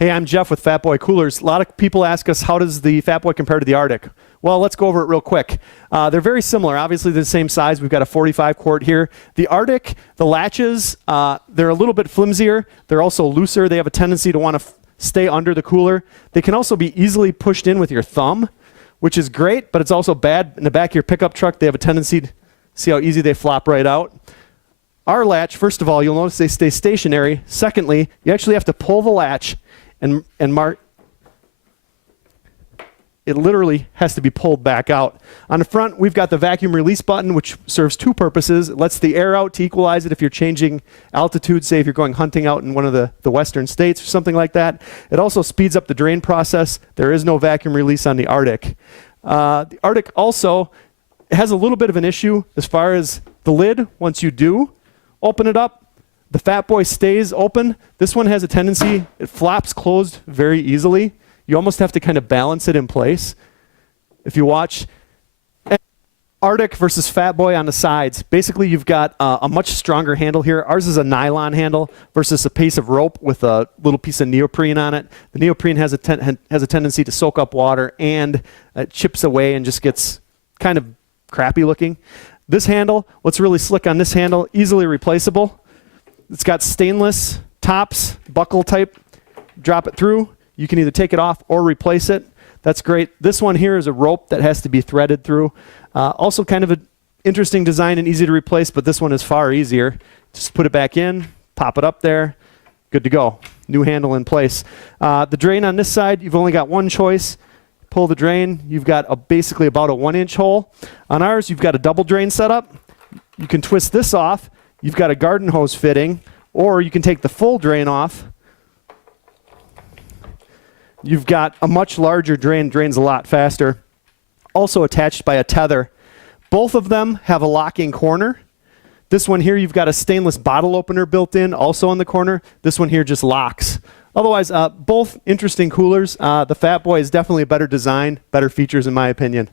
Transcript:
Hey, I'm Jeff with Fatboy Coolers. A lot of people ask us, how does the Fatboy compare to the Arctic? Well, let's go over it real quick. They're very similar. Obviously, they're the same size. We've got a 45 quart here. The Arctic, the latches, they're a little bit flimsier. They're also looser. They have a tendency to want to stay under the cooler. They can also be easily pushed in with your thumb, which is great, but it's also bad. In the back of your pickup truck, they have a tendency to see how easy they flop right out. Our latch, first of all, you'll notice they stay stationary. Secondly, you actually have to pull the latch and mark. It literally has to be pulled back out. On the front, we've got the vacuum release button, which serves two purposes. It lets the air out to equalize it if you're changing altitude, say if you're going hunting out in one of the western states or something like that. It also speeds up the drain process. There is no vacuum release on the Arctic. The Arctic also has a little bit of an issue as far as the lid. Once you do open it up, the Fatboy stays open. This one has a tendency, it flops closed very easily. You almost have to kind of balance it in place. If you watch Arctic versus Fatboy on the sides, basically you've got a much stronger handle here. Ours is a nylon handle versus a piece of rope with a little piece of neoprene on it. The neoprene has a tendency to soak up water, and it chips away and just gets kind of crappy looking. This handle, what's really slick on this handle, easily replaceable. It's got stainless tops, buckle type. Drop it through. You can either take it off or replace it. That's great. This one here is a rope that has to be threaded through. Also kind of an interesting design and easy to replace, but this one is far easier. Just put it back in, pop it up there, good to go. New handle in place. The drain on this side, you've only got one choice. Pull the drain, you've got basically about a 1-inch hole. On ours, you've got a double drain setup. You can twist this off. You've got a garden hose fitting, or you can take the full drain off. You've got a much larger drain, drains a lot faster. Also attached by a tether. Both of them have a locking corner. This one here, you've got a stainless bottle opener built in, also on the corner. This one here just locks. Otherwise, both interesting coolers. The Fatboy is definitely a better design, better features in my opinion.